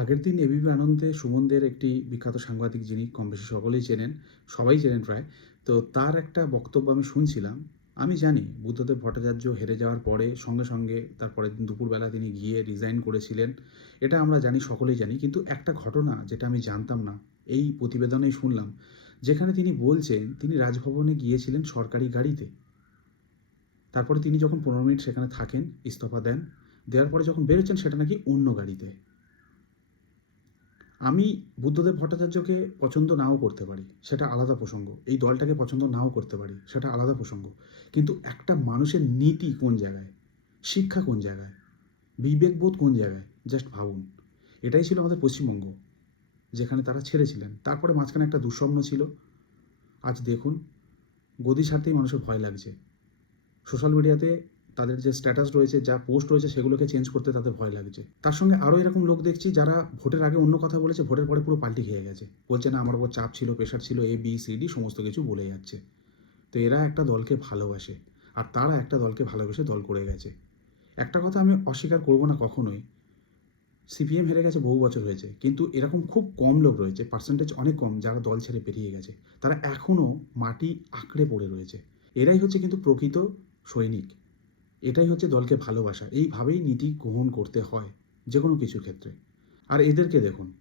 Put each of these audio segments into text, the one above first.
আগের দিন এবিপি আনন্দে সুমনদের একটি বিখ্যাত সাংবাদিক, যিনি কম বেশি সকলেই চেনেন, সবাই চেনেন প্রায়। তো তার একটা বক্তব্য আমি শুনছিলাম। আমি জানি বুদ্ধদেব ভট্টাচার্য হেরে যাওয়ার পরে সঙ্গে সঙ্গে তার পরের দিন দুপুরবেলা তিনি গিয়ে রিজাইন করেছিলেন। এটা আমরা জানি, সকলেই জানি। কিন্তু একটা ঘটনা যেটা আমি জানতাম না, এই প্রতিবেদনেই শুনলাম, যেখানে তিনি বলছেন তিনি রাজভবনে গিয়েছিলেন সরকারি গাড়িতে। তারপরে তিনি যখন 15 মিনিট সেখানে থাকেন, ইস্তফা দেন। দেওয়ার পরে যখন বেরোচ্ছেন সেটা নাকি অন্য গাড়িতে। আমি বুদ্ধদেব ভট্টাচার্যকে পছন্দ নাও করতে পারি, সেটা আলাদা প্রসঙ্গ। এই দলটাকে পছন্দ নাও করতে পারি, সেটা আলাদা প্রসঙ্গ। কিন্তু একটা মানুষের নীতি কোন জায়গায়, শিক্ষা কোন জায়গায়, বিবেকবোধ কোন জায়গায়, জাস্ট ভাবুন। এটাই ছিল আমাদের পশ্চিমবঙ্গ, যেখানে তারা ছেড়েছিলেন। তারপরে মাঝখানে একটা দুঃস্বপ্ন ছিল। আজ দেখুন, গদি ছাড়তেই মানুষের ভয় লাগছে। সোশ্যাল মিডিয়াতে তাদের যে স্ট্যাটাস রয়েছে, যা পোস্ট রয়েছে, সেগুলোকে চেঞ্জ করতে তাদের ভয় লাগছে। তার সঙ্গে আরও এরকম লোক দেখছি যারা ভোটের আগে অন্য কথা বলেছে, ভোটের পরে পুরো পাল্টি খেয়ে গেছে। বলছে না, আমার উপর চাপ ছিল, প্রেশার ছিল, ABCD সমস্ত কিছু বলে যাচ্ছে। তো এরা একটা দলকে ভালোবাসে, আর তারা একটা দলকে ভালোবেসে দল করে গেছে। একটা কথা আমি অস্বীকার করব না কখনোই, CPM হেরে গেছে, বহু বছর হয়েছে, কিন্তু এরকম খুব কম লোক রয়েছে, পার্সেন্টেজ অনেক কম, যারা দল ছেড়ে বেরিয়ে গেছে। তারা এখনও মাটি আঁকড়ে পড়ে রয়েছে। এরাই হচ্ছে কিন্তু প্রকৃত সৈনিক। এটাই হচ্ছে দলকে ভালোবাসা। এইভাবেই নীতি গ্রহণ করতে হয় যে কোনো কিছুর ক্ষেত্রে। আর এদেরকে দেখুন,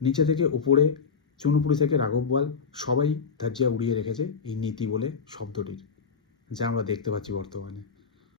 নিচে থেকে উপরে, চুনুপুরি থেকে রাঘব বোয়াল, সবাই ধাজ্জিয়া উড়িয়ে রেখেছে এই নীতি বলে শব্দটির, যা আমরা দেখতে পাচ্ছি বর্তমানে।